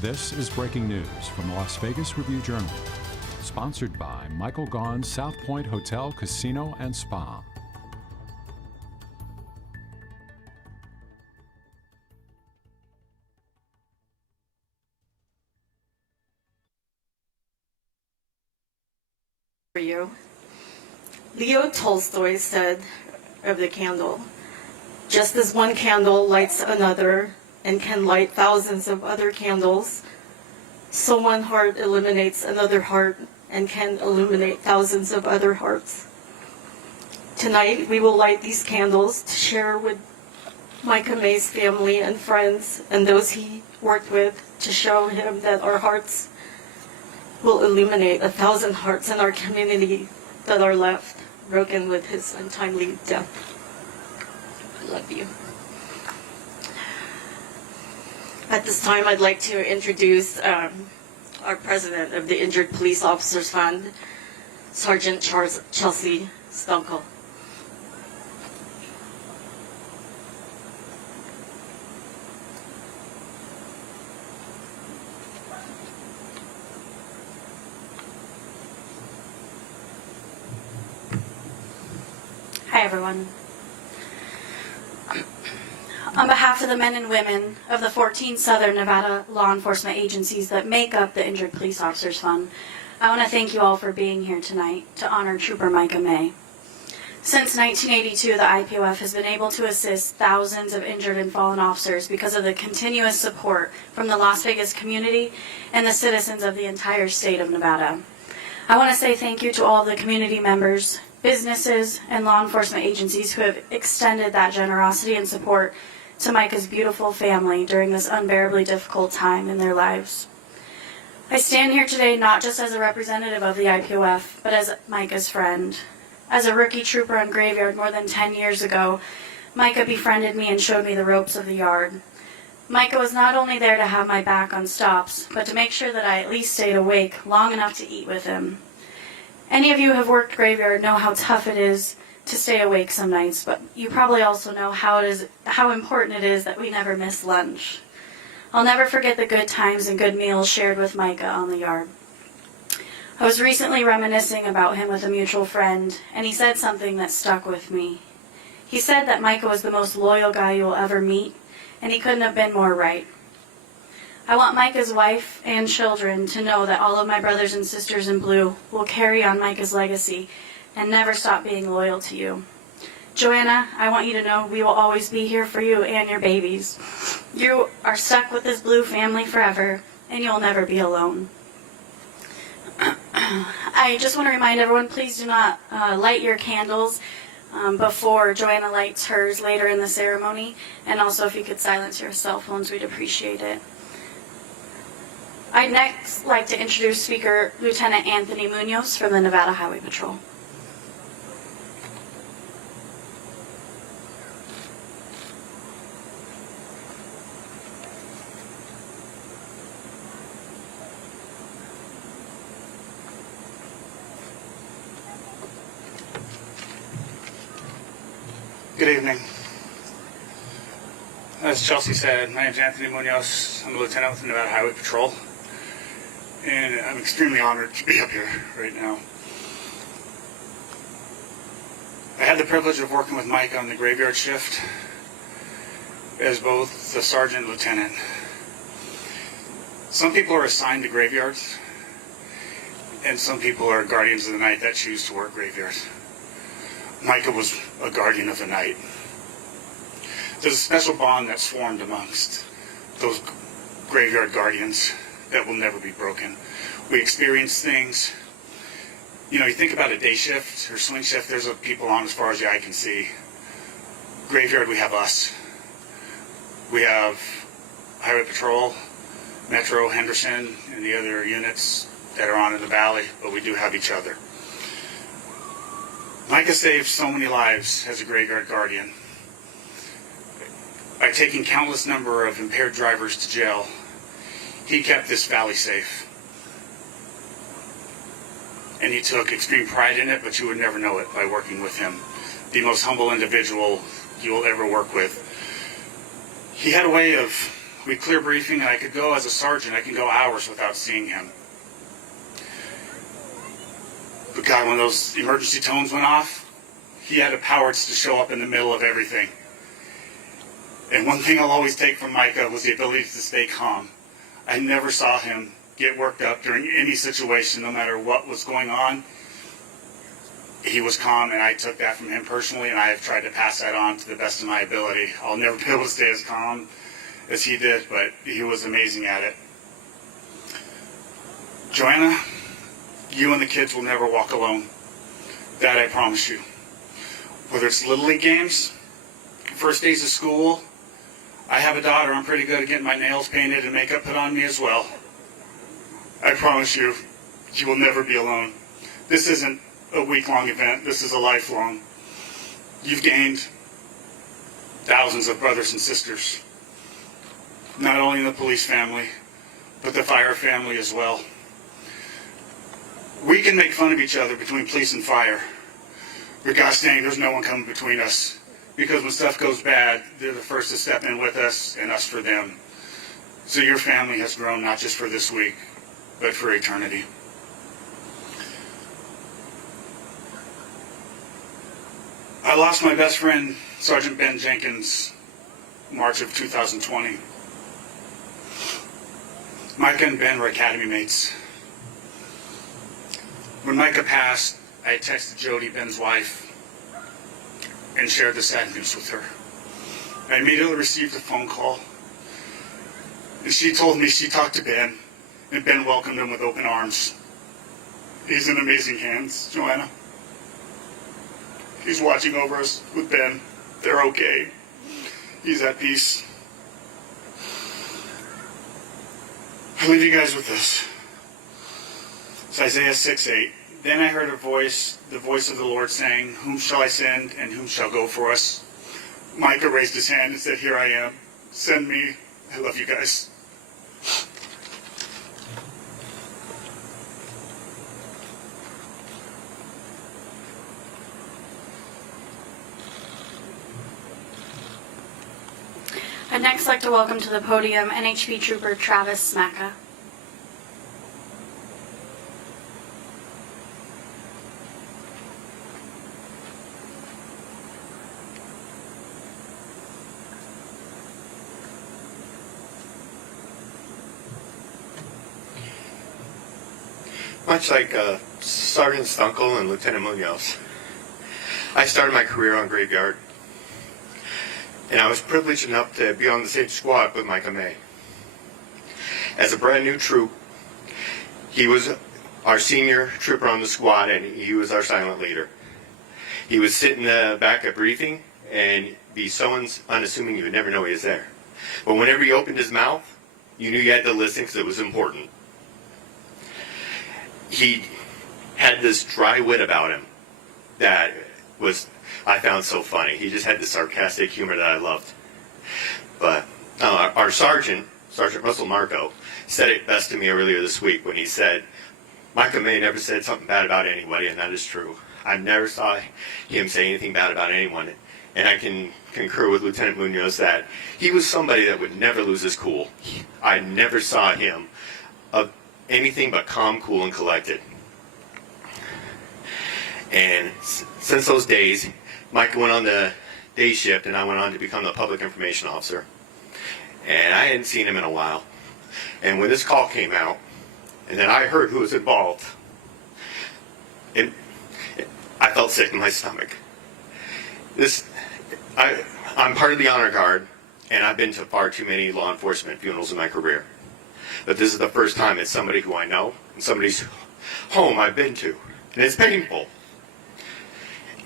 This is breaking news from the Las Vegas Review-Journal, sponsored by Michael Gaughan's South Point Hotel, Casino, and Spa. For you. Leo Tolstoy said of the candle, just as one candle lights another and can light thousands of other candles, so one heart illuminates another heart and can illuminate thousands of other hearts. Tonight we will light these candles to share with Micah May's family and friends and those he worked with, to show him that our hearts will illuminate 1,000 hearts in our community that are left broken with his untimely death. I love you. At this time, I'd like to introduce our president of the Injured Police Officers Fund, Sergeant Chelsea Stunkel. Hi, everyone. On behalf of the men and women of the 14 Southern Nevada law enforcement agencies that make up the Injured Police Officers Fund, I want to thank you all for being here tonight to honor Trooper Micah May. Since 1982, the IPOF has been able to assist thousands of injured and fallen officers because of the continuous support from the Las Vegas community and the citizens of the entire state of Nevada. I want to say thank you to all of the community members, businesses, and law enforcement agencies who have extended that generosity and support to Micah's beautiful family during this unbearably difficult time in their lives. I stand here today not just as a representative of the IPOF, but as Micah's friend. As a rookie trooper on Graveyard more than 10 years ago, Micah befriended me and showed me the ropes of the yard. Micah was not only there to have my back on stops, but to make sure that I at least stayed awake long enough to eat with him. Any of you who have worked Graveyard know how tough it is to stay awake some nights, but you probably also know how important it is that we never miss lunch. I'll never forget the good times and good meals shared with Micah on the yard. I was recently reminiscing about him with a mutual friend, and he said something that stuck with me. He said that Micah was the most loyal guy you'll ever meet, and he couldn't have been more right. I want Micah's wife and children to know that all of my brothers and sisters in blue will carry on Micah's legacy and never stop being loyal to you. Joanna, I want you to know we will always be here for you and your babies. You are stuck with this blue family forever, and you'll never be alone. I just want to remind everyone, please do not light your candles before Joanna lights hers later in the ceremony, and also if you could silence your cell phones, we'd appreciate it. I'd next like to introduce Speaker Lieutenant Anthony MUNOZ from the Nevada Highway Patrol. Good evening. As Chelsea said, my name is Anthony MUNOZ. I'm a lieutenant with the Nevada Highway Patrol, and I'm extremely honored to be up here right now. I had the privilege of working with Mike on the graveyard shift as both the sergeant and lieutenant. Some people are assigned to graveyards, and some people are guardians of the night that choose to work graveyards. Micah was a guardian of the night. There's a special bond that's formed amongst those graveyard guardians that will never be broken. We experience things, you think about a day shift or swing shift, there's people on as far as the eye can see. Graveyard, we have us. We have Highway Patrol, Metro, Henderson, and the other units that are on in the valley, but we do have each other. Micah saved so many lives as a graveyard guardian. By taking countless number of impaired drivers to jail, he kept this valley safe. And he took extreme pride in it, but you would never know it by working with him. The most humble individual you will ever work with. He had a way of We'd clear briefing, and I could go as a sergeant. I can go hours without seeing him. But God, when those emergency tones went off, he had the power to show up in the middle of everything. And one thing I'll always take from Micah was the ability to stay calm. I never saw him get worked up during any situation, no matter what was going on. He was calm, and I took that from him personally, and I have tried to pass that on to the best of my ability. I'll never be able to stay as calm as he did, but he was amazing at it. Joanna, you and the kids will never walk alone. That I promise you. Whether it's Little League games, first days of school, I have a daughter. I'm pretty good at getting my nails painted and makeup put on me as well. I promise you, you will never be alone. This isn't a week-long event. This is a lifelong. You've gained thousands of brothers and sisters, not only in the police family, but the fire family as well. We can make fun of each other between police and fire, but gosh dang, there's no one coming between us. Because when stuff goes bad, they're the first to step in with us and us for them. So your family has grown not just for this week, but for eternity. I lost my best friend, Sergeant Ben Jenkins, March of 2020. Micah and Ben were academy mates. When Micah passed, I texted Jody, Ben's wife, and shared the sad news with her. I immediately received a phone call, and she told me she talked to Ben, and Ben welcomed him with open arms. He's in amazing hands, Joanna. He's watching over us with Ben. They're okay. He's at peace. I leave you guys with this. It's Isaiah 6:8. Then I heard a voice, the voice of the Lord saying, "Whom shall I send, and whom shall go for us?" Micah raised his hand and said, "Here I am. Send me. I love you guys." I'd next like to welcome to the podium NHP Trooper Travis SMAKA. Much like Sergeant Stunkel and Lieutenant MUNOZ, I started my career on Graveyard, and I was privileged enough to be on the same squad with Micah May. As a brand new troop, he was our senior trooper on the squad, and he was our silent leader. He would sit in the back at briefing and be so unassuming you would never know he was there. But whenever he opened his mouth, you knew you had to listen because it was important. He had this dry wit about him that I found so funny. He just had this sarcastic humor that I loved. But our Sergeant Russell Marco, said it best to me earlier this week when he said, "Micah May never said something bad about anybody," and that is true. I never saw him say anything bad about anyone. And I can concur with Lieutenant MUNOZ that he was somebody that would never lose his cool. I never saw him of anything but calm, cool, and collected. And since those days, Mike went on the day shift, and I went on to become the public information officer. And I hadn't seen him in a while. And when this call came out, and then I heard who was involved, I felt sick in my stomach. I'm part of the honor guard, and I've been to far too many law enforcement funerals in my career. But this is the first time it's somebody who I know and somebody's home I've been to. And it's painful.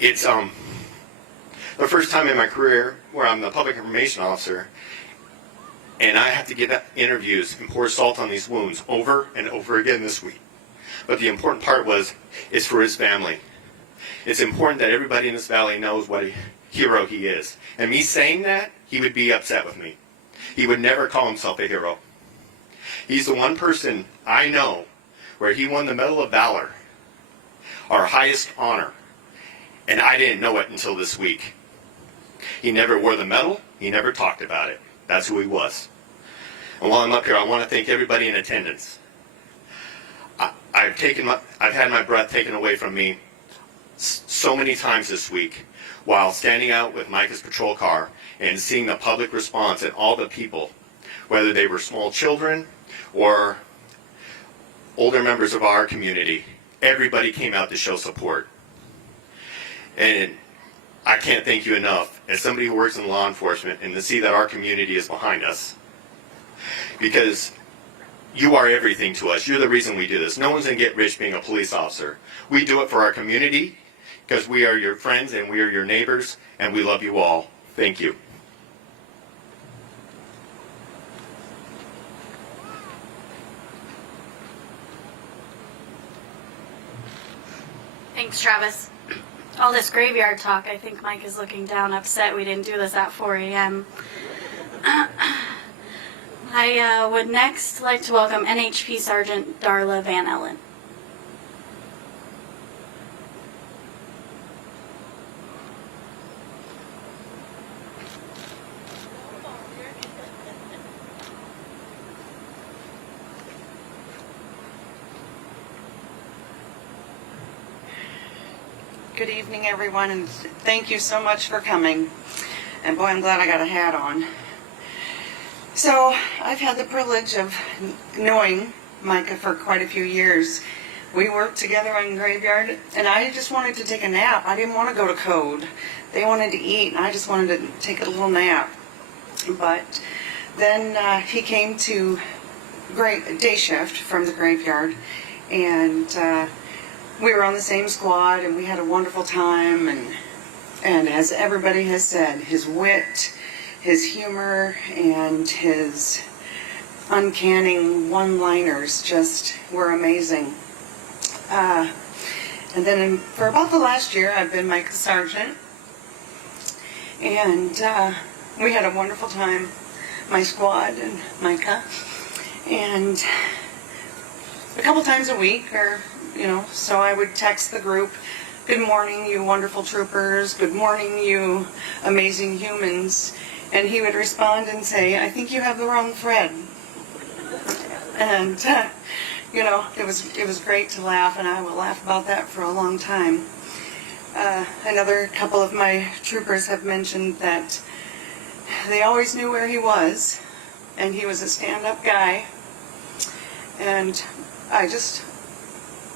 It's the first time in my career where I'm the public information officer and I have to give interviews and pour salt on these wounds over and over again this week. But the important part is for his family. It's important that everybody in this valley knows what a hero he is. And me saying that, he would be upset with me. He would never call himself a hero. He's the one person I know where he won the Medal of Valor, our highest honor, and I didn't know it until this week. He never wore the medal. He never talked about it. That's who he was. And while I'm up here, I want to thank everybody in attendance. I've had my breath taken away from me so many times this week while standing out with Micah's patrol car and seeing the public response and all the people, whether they were small children or older members of our community. Everybody came out to show support. And I can't thank you enough as somebody who works in law enforcement and to see that our community is behind us. Because you are everything to us. You're the reason we do this. No one's going to get rich being a police officer. We do it for our community because we are your friends and we are your neighbors and we love you all. Thank you. Thanks, Travis. All this graveyard talk, I think Mike is looking down upset we didn't do this at 4 a.m. I would next like to welcome NHP Sergeant DARLA VANELLEN. Good evening, everyone, and thank you so much for coming. And boy, I'm glad I got a hat on. So, I've had the privilege of knowing Micah for quite a few years. We worked together on Graveyard, and I just wanted to take a nap. I didn't want to go to code. They wanted to eat, and I just wanted to take a little nap. But then he came to day shift from the Graveyard, and we were on the same squad, and we had a wonderful time, and as everybody has said, his wit, his humor, and his uncanny one-liners just were amazing. And then for about the last year, I've been Micah's sergeant, and we had a wonderful time, my squad and Micah, and a couple times a week, or so I would text the group, "Good morning, you wonderful troopers. Good morning, you amazing humans." And he would respond and say, "I think you have the wrong thread." And, it was great to laugh, and I will laugh about that for a long time. Another couple of my troopers have mentioned that they always knew where he was, and he was a stand-up guy. And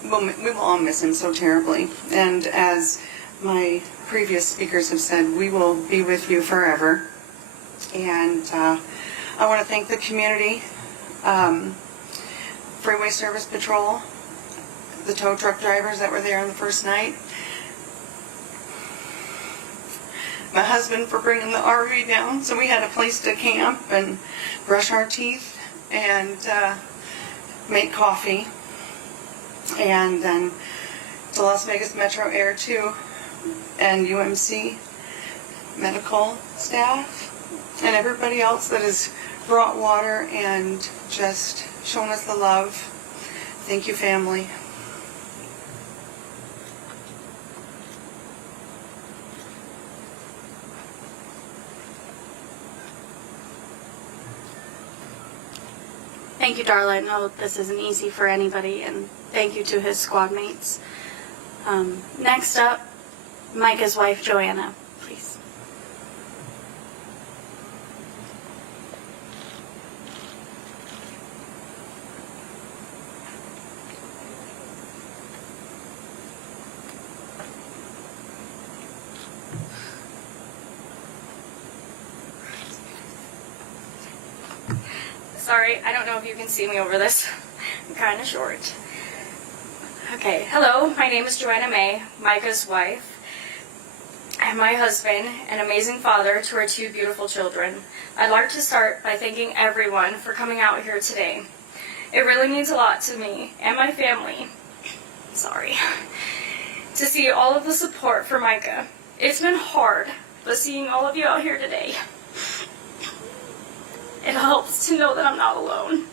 we will all miss him so terribly. And as my previous speakers have said, we will be with you forever. And I want to thank the community, Freeway Service Patrol, the tow truck drivers that were there on the first night, my husband for bringing the RV down so we had a place to camp and brush our teeth and make coffee. And then to Las Vegas Metro Air 2 and UMC medical staff and everybody else that has brought water and just shown us the love. Thank you, family. Thank you, Darla. I know this isn't easy for anybody, and thank you to his squad mates. Next up, Micah's wife, Joanna, please. Sorry, I don't know if you can see me over this. I'm kind of short. Okay, hello, my name is Joanna May, Micah's wife, and my husband, an amazing father to our two beautiful children. I'd like to start by thanking everyone for coming out here today. It really means a lot to me and my family, to see all of the support for Micah. It's been hard, but seeing all of you out here today, it helps to know that I'm not alone.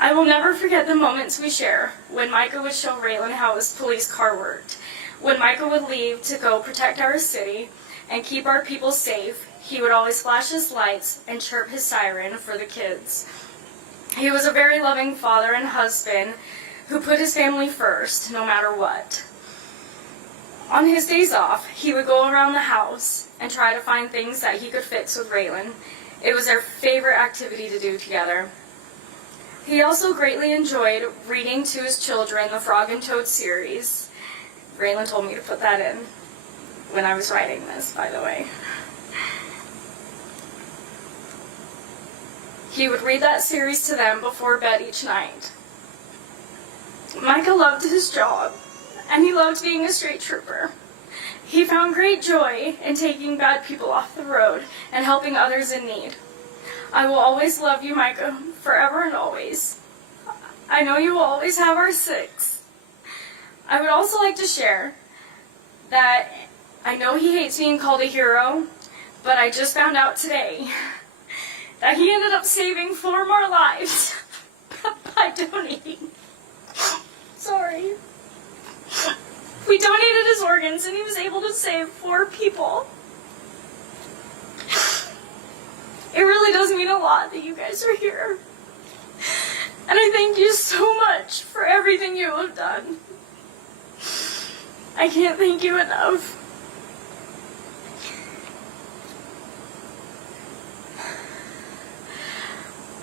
I will never forget the moments we share when Micah would show Raylan how his police car worked, when Micah would leave to go protect our city and keep our people safe. he would always flash his lights and chirp his siren for the kids. He was a very loving father and husband who put his family first, no matter what. On his days off, he would go around the house and try to find things that he could fix with Raylan. It was their favorite activity to do together. He also greatly enjoyed reading to his children the Frog and Toad series. Raylan told me to put that in when I was writing this, by the way. He would read that series to them before bed each night. Micah loved his job, and he loved being a street trooper. He found great joy in taking bad people off the road and helping others in need. I will always love you, Micah, forever and always. I know you will always have our six. I would also like to share that I know he hates being called a hero, but I just found out today that he ended up saving 4 more lives by donating. Sorry. We donated his organs and he was able to save 4 people. It really does mean a lot that you guys are here. And I thank you so much for everything you have done. I can't thank you enough.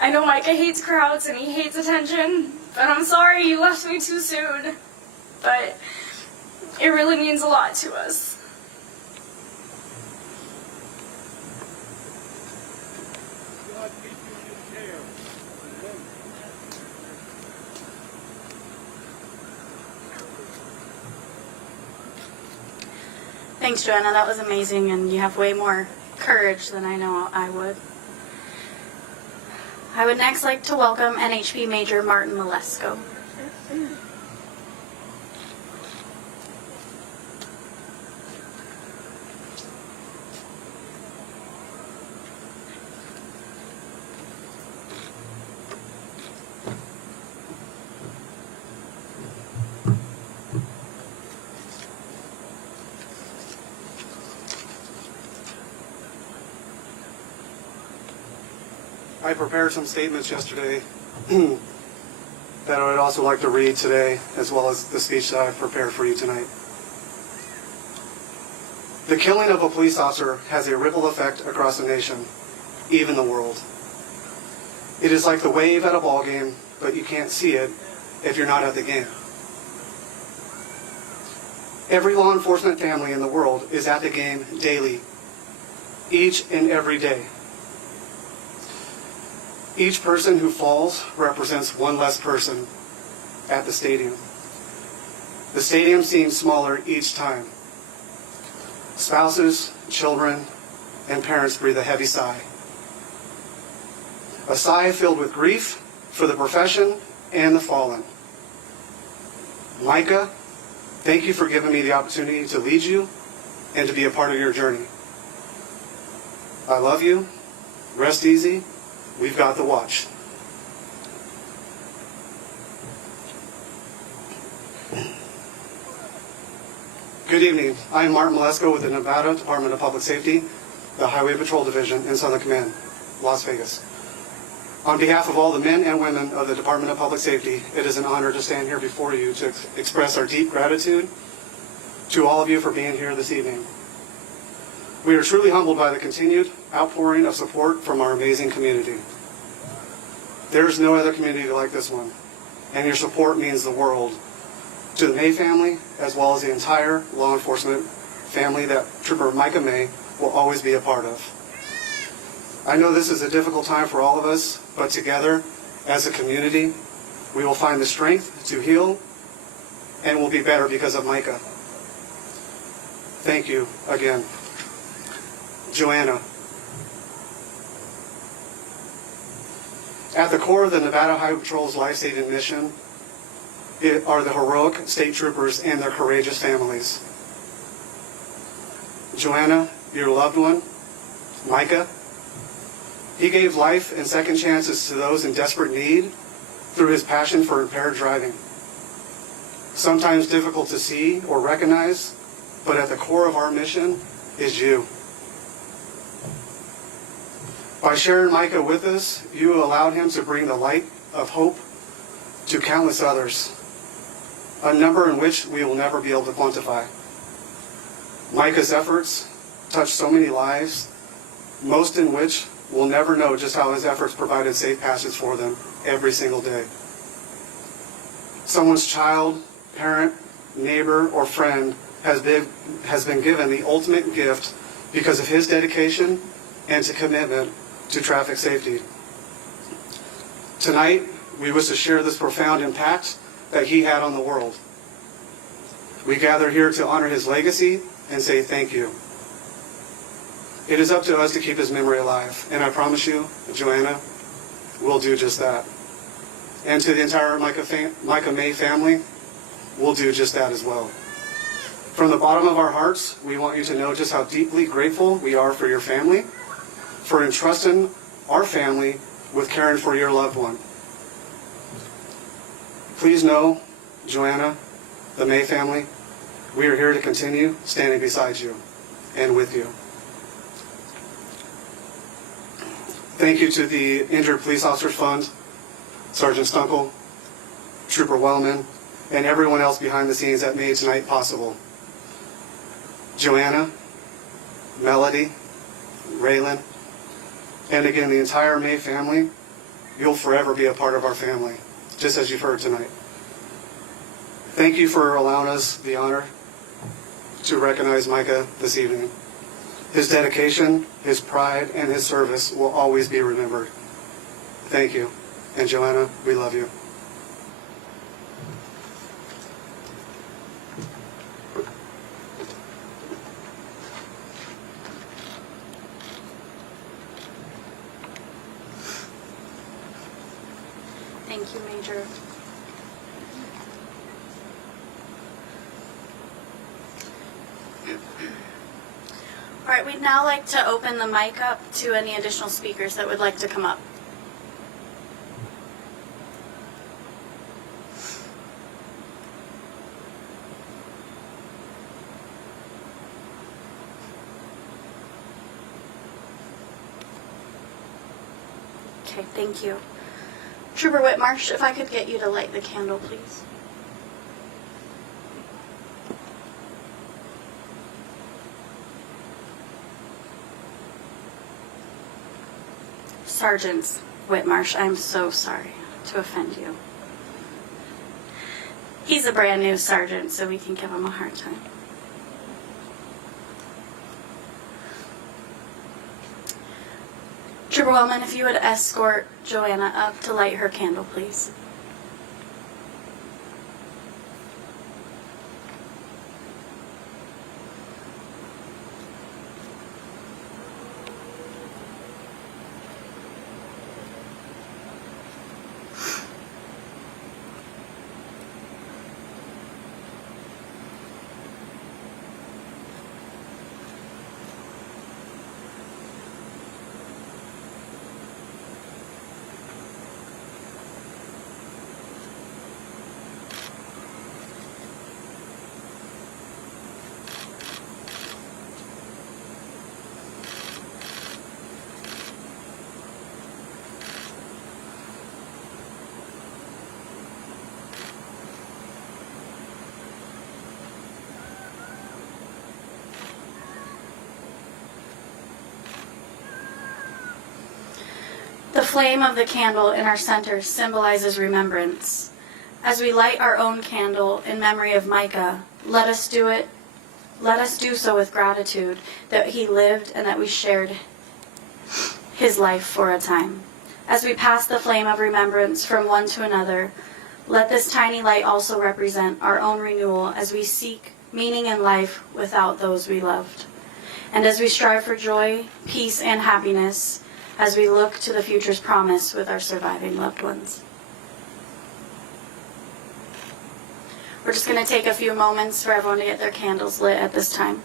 I know Micah hates crowds and he hates attention, but I'm sorry you left me too soon. But it really means a lot to us. Thanks, Joanna. That was amazing, and you have way more courage than I know I would. I would next like to welcome NHP Major Martin Malesko. I prepared some statements yesterday that I would also like to read today, as well as the speech that I've prepared for you tonight. The killing of a police officer has a ripple effect across the nation, even the world. It is like the wave at a ball game, but you can't see it if you're not at the game. Every law enforcement family in the world is at the game daily, each and every day. Each person who falls represents one less person at the stadium. The stadium seems smaller each time. Spouses, children, and parents breathe a heavy sigh. A sigh filled with grief for the profession and the fallen. Micah, thank you for giving me the opportunity to lead you and to be a part of your journey. I love you. Rest easy. We've got the watch. Good evening. I am Martin Malesko with the Nevada Department of Public Safety, the Highway Patrol Division in Southern Command, Las Vegas. On behalf of all the men and women of the Department of Public Safety, it is an honor to stand here before you to express our deep gratitude to all of you for being here this evening. We are truly humbled by the continued outpouring of support from our amazing community. There is no other community like this one, and your support means the world to the May family, as well as the entire law enforcement family that Trooper Micah May will always be a part of. I know this is a difficult time for all of us, but together, as a community, we will find the strength to heal and will be better because of Micah. Thank you again. Joanna. At the core of the Nevada Highway Patrol's life-saving mission are the heroic state troopers and their courageous families. Joanna, your loved one, Micah, he gave life and second chances to those in desperate need through his passion for impaired driving. Sometimes difficult to see or recognize, but at the core of our mission is you. By sharing Micah with us, you allowed him to bring the light of hope to countless others, a number in which we will never be able to quantify. Micah's efforts touched so many lives, most in which will never know just how his efforts provided safe passage for them every single day. Someone's child, parent, neighbor, or friend has been given the ultimate gift because of his dedication and to commitment to traffic safety. Tonight, we wish to share this profound impact that he had on the world. We gather here to honor his legacy and say thank you. It is up to us to keep his memory alive, and I promise you, Joanna, will do just that. And to the entire Micah May family, we'll do just that as well. From the bottom of our hearts, we want you to know just how deeply grateful we are for your family, for entrusting our family with caring for your loved one. Please know, Joanna, the May family, we are here to continue standing beside you and with you. Thank you to the Injured Police Officers Fund, Sergeant Stunkel, Trooper Wellman, and everyone else behind the scenes that made tonight possible. Joanna, Melody, Raylan, and again, the entire May family, you'll forever be a part of our family, just as you've heard tonight. Thank you for allowing us the honor to recognize Micah this evening. His dedication, his pride, and his service will always be remembered. Thank you. And Joanna, we love you. Thank you, Major. All right, we'd now like to open the mic up to any additional speakers that would like to come up. Okay, thank you. Trooper Whitmarsh, if I could get you to light the candle, please. Sergeant Whitmarsh, I'm so sorry to offend you. He's a brand new sergeant, so we can give him a hard time. Trooper Wellman, if you would escort Joanna up to light her candle, please. The flame of the candle in our center symbolizes remembrance. As we light our own candle in memory of Micah, let us do so with gratitude that he lived and that we shared his life for a time. As we pass the flame of remembrance from one to another, let this tiny light also represent our own renewal as we seek meaning in life without those we loved. And as we strive for joy, peace, and happiness, as we look to the future's promise with our surviving loved ones. We're just going to take a few moments for everyone to get their candles lit at this time.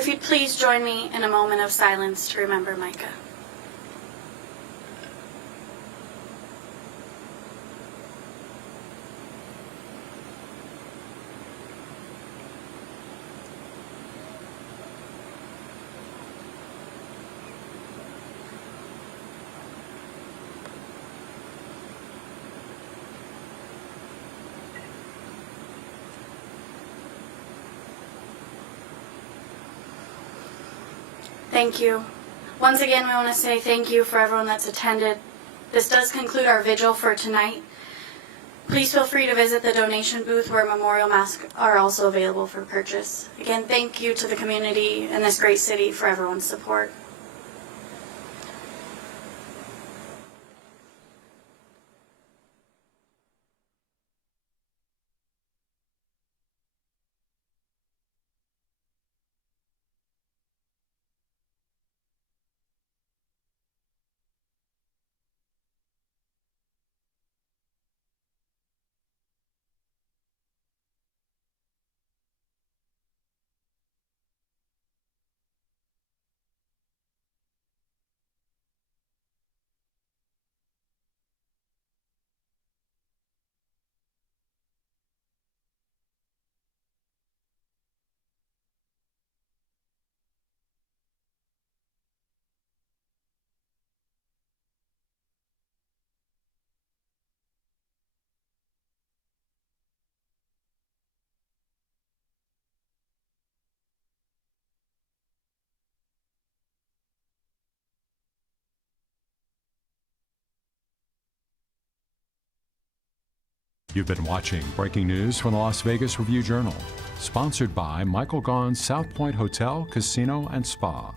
If you'd please join me in a moment of silence to remember Micah. Thank you. Once again, we want to say thank you for everyone that's attended. This does conclude our vigil for tonight. Please feel free to visit the donation booth where memorial masks are also available for purchase. Again, thank you to the community and this great city for everyone's support. You've been watching breaking news from the Las Vegas Review-Journal, sponsored by Michael Gaughan's South Point Hotel, Casino, and Spa.